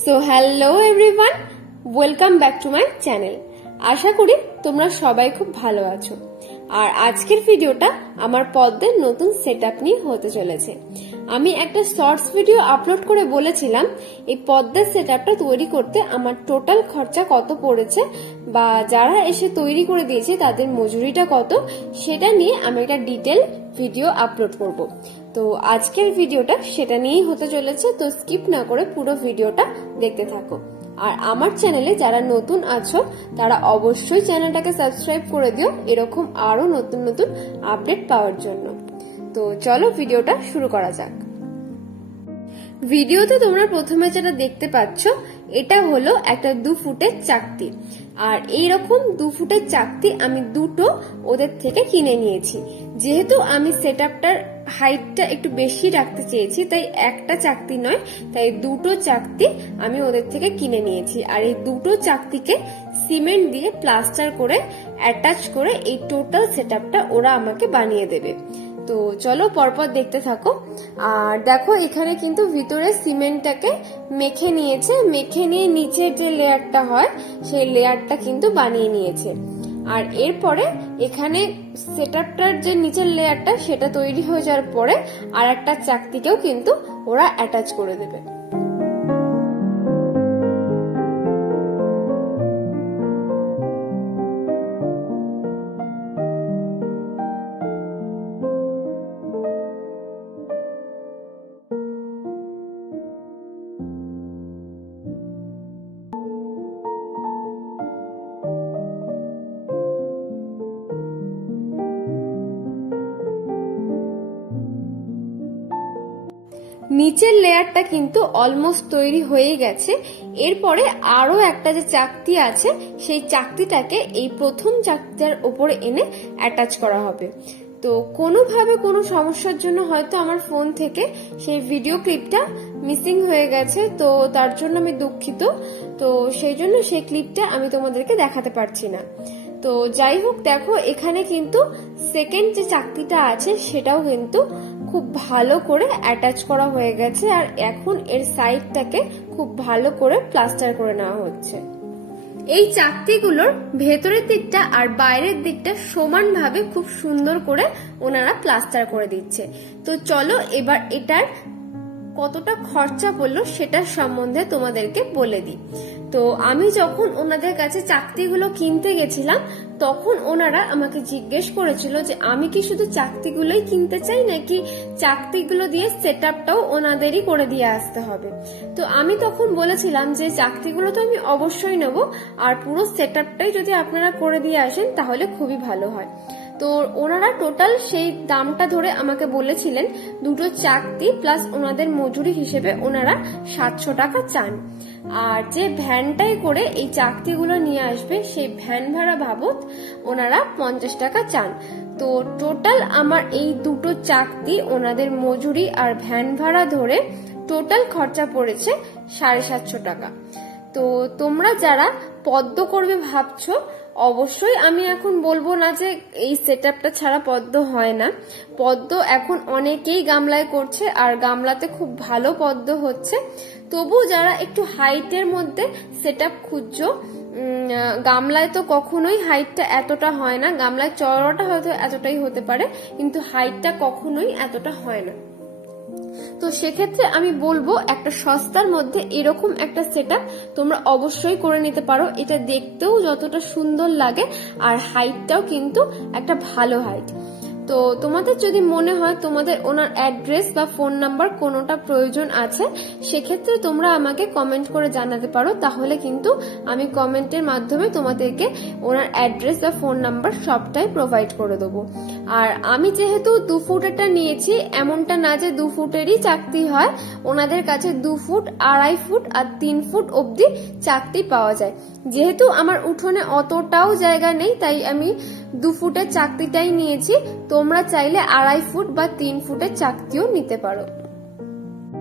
So hello everyone, welcome back to my channel. আশা করি তোমরা সবাই খুব ভালো আছো। আর আজকের ভিডিওটা আমার পদ্মের নতুন সেটআপ নিয়ে হতে চলেছে। আমি একটা শর্টস ভিডিও আপলোড করে বলেছিলাম এই পদ্মের সেটআপটা তৈরি করতে আমার টোটাল খরচা কত পড়েছে বা যারা এসে তৈরি করে দিয়েছে তাদের মজুরিটা কত, সেটা নিয়ে আমি একটা ডিটেল ভিডিও আপলোড করব। তো আজকের ভিডিওটা সেটা নিয়েই হতে চলেছে, তো স্কিপ না করে পুরো ভিডিওটা দেখতে থাকো। আর আমার চ্যানেলে যারা নতুন আছো তারা অবশ্যই চ্যানেলটাকে সাবস্ক্রাইব করে দিও এরকম আরো নতুন নতুন আপডেট পাওয়ার জন্য। তো চলো ভিডিওটা শুরু করা যাক। ভিডিওতে তোমরা প্রথমে যেটা দেখতে পাচ্ছ এটা হলো একটা 2 ফুটের চাকতি। আর এইরকম 2 ফুটের চাকতি আমি দুটো ওদের থেকে কিনে নিয়েছি। যেহেতু আমি সেটআপটার হাইটটা একটু বেশি রাখতে চেয়েছি তাই একটা চাকতি নয়, তাই দুটো চাকতি আমি ওদের থেকে কিনে নিয়েছি। আর এই দুটো চাকতিকে সিমেন্ট দিয়ে প্লাস্টার করে অ্যাটাচ করে এই টোটাল সেটআপটা ওরা আমাকে বানিয়ে দেবে। তো চলো পরপর দেখতে থাকো। আর দেখো এখানে কিন্তু ভিতরে সিমেন্টটাকে মেখে নিয়েছে, মেখে নিয়ে নিচের যে লেয়ারটা হয় সেই লেয়ারটা কিন্তু বানিয়ে নিয়েছে। আর এরপরে এখানে সেটআপটার যে নিচের লেয়ারটা সেটা তৈরি হয়ে যাওয়ার পরে আর একটা চাকতিকেও কিন্তু ওরা অ্যাটাচ করে দেবে। নিচের লেয়ারটা কিন্তু অলমোস্ট তৈরি হয়ে গেছে। এরপরে আরো একটা যে চাকতি আছে সেই চাকতিটাকে এই প্রথম চাকতিটার উপরে এনে অ্যাটাচ করা হবে। তো কোনোভাবে কোনো সমস্যার জন্য হয়তো আমার ফোন থেকে সেই ভিডিও ক্লিপটা মিসিং হয়ে গেছে, তো তার জন্য আমি দুঃখিত। তো সেই জন্য সেই ক্লিপটা আমি তোমাদেরকে দেখাতে পারছি না। তো যাই হোক, দেখো এখানে কিন্তু সেকেন্ড যে চাকতিটা আছে সেটাও কিন্তু খুব ভালো করে অ্যাটাচ করা হয়ে গেছে। আর এখন এর সাইডটাকে খুব ভালো করে প্লাস্টার করে নেওয়া হচ্ছে। এই চাকতিগুলোর ভেতরের দিকটা আর বাইরের দিকটা সমানভাবে খুব সুন্দর করে ওনারা প্লাস্টার করে দিচ্ছে। তো চলো এবার এটার কতটা খরচা পড়লো সেটার সম্বন্ধে তোমাদেরকে বলে দিই। তো আমি যখন ওনাদের কাছে চাকতিগুলো কিনতে গেছিলাম তখন ওনারা আমাকে জিজ্ঞেস করেছিল যে আমি কি শুধু চাকতিগুলোই কিনতে চাই নাকি চাকতিগুলো দিয়ে সেটআপটাও ওনাদেরই করে দিয়ে আসতে হবে। তো আমি তখন বলেছিলাম যে চাকতিগুলো তো আমি অবশ্যই নেব, আর পুরো সেটআপটাই যদি আপনারা করে দিয়ে আসেন তাহলে খুবই ভালো হয়। তো ওনারা টোটাল সেই দামটা ধরে আমাকে বলেছিলেন দুটো চাকতি প্লাস ওনাদের মজুরি হিসেবে ওনারা 700 টাকা চান। আর যে ভ্যানটাই করে এই চাকতিগুলো নিয়ে আসবে সেই ভ্যান ভাড়া বাবদ ওনারা 50 টাকা চান। তো টোটাল আমার এই দুটো চাকতি ওনাদের মজুরি আর ভ্যান ভাড়া ধরে টোটাল খরচা পড়েছে 750 টাকা। তো তোমরা যারা পদ্ম করবে ভাবছো, অবশ্যই আমি এখন বলবো না যে এই সেটআপটা ছাড়া পদ্ম হয় না। পদ্ম এখন অনেকেই গামলায় করছে আর গামলাতে খুব ভালো পদ্ম হচ্ছে। তবু যারা একটু হাইটের মধ্যে সেটআপ খুঁজছো, গামলায় তো কখনোই হাইটটা এতটা হয় না, গামলায় চওড়াটা হয়তো এতটাই হতে পারে কিন্তু হাইটটা কখনোই এতটা হয় না। তো সেক্ষেত্রে আমি বলবো একটা সস্তার মধ্যে এরকম একটা সেটআপ তোমরা অবশ্যই করে নিতে পারো। এটা দেখতেও যতটা সুন্দর লাগে আর হাইটটাও কিন্তু একটা ভালো হাইট। তো তোমাদের যদি মনে হয় তোমাদের ওনার অ্যাড্রেস বা ফোন নাম্বার কোনোটা প্রয়োজন আছে সেক্ষেত্রে তোমরা আমাকে কমেন্ট করে জানাতে পারো, তাহলে কিন্তু আমি কমেন্টের মাধ্যমে তোমাদেরকে ওনার অ্যাড্রেস বা ফোন নাম্বার সবটাই প্রোভাইড করে দেবো। আর আমি যেহেতু 2 ফুটেরটা নিয়েছি, এমনটা না যে 2 ফুটেরই চাকতি হয়, ওনাদের কাছে 2 ফুট, 2.5 ফুট আর 3 ফুট অবধি চাকতি পাওয়া যায়। যেহেতু আমার উঠোনে অতটাও জায়গা নেই তাই আমি 2 ফুটের চাকতিটাই নিয়েছি। তোমরা চাইলে 2.5 ফুট বা 3 ফুটের চাকতিও নিতে পারো।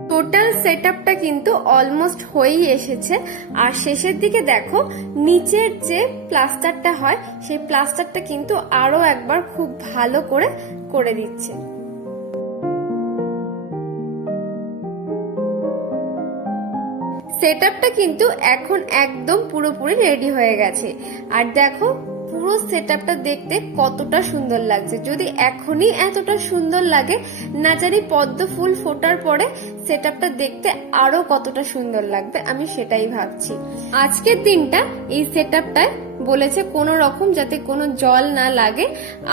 টোটাল সেটআপটা কিন্তু অলমোস্ট হয়েই এসেছে। আর শেষের দিকে দেখো নিচের যে প্লাস্টারটা হয় সেই প্লাস্টারটা কিন্তু আরো একবার খুব ভালো করে দিচ্ছে। সেটআপটা কিন্তু এখন একদম পুরোপুরি রেডি হয়ে গেছে। আর দেখো পুরো সেটআপটা দেখতে কতটা সুন্দর লাগছে। যদি এখনই এতটা সুন্দর লাগে, না জানি পদ্ম ফুল ফোটার পরে সেটআপটা দেখতে আরো কতটা সুন্দর লাগবে, আমি সেটাই ভাবছি। আজকের দিনটা এই সেটআপটায় বলেছে কোনো রকম যাতে কোনো জল না লাগে,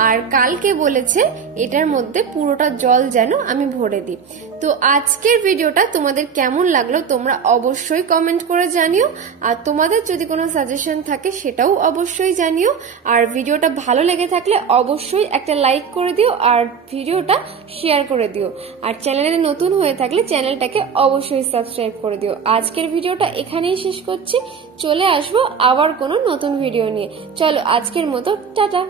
আর কালকে বলেছে এটার মধ্যে পুরোটা জল যেন আমি ভরে দিই। তো আজকের ভিডিওটা তোমাদের কেমন লাগলো তোমরা অবশ্যই কমেন্ট করে জানিও, আর তোমাদের যদি কোনো সাজেশন থাকে সেটাও অবশ্যই জানিও। আর ভিডিওটা ভালো লেগে থাকলে অবশ্যই একটা লাইক করে দিও আর ভিডিওটা শেয়ার করে দিও। আর চ্যানেলে নতুন হয়ে থাকলে চ্যানেলটাকে অবশ্যই সাবস্ক্রাইব করে দিও। আজকের ভিডিওটা এখানেই শেষ করছি, চলে আসবো আবার কোনো নতুন ভিডিও নিয়ে। চলো আজকের মতো টাটা।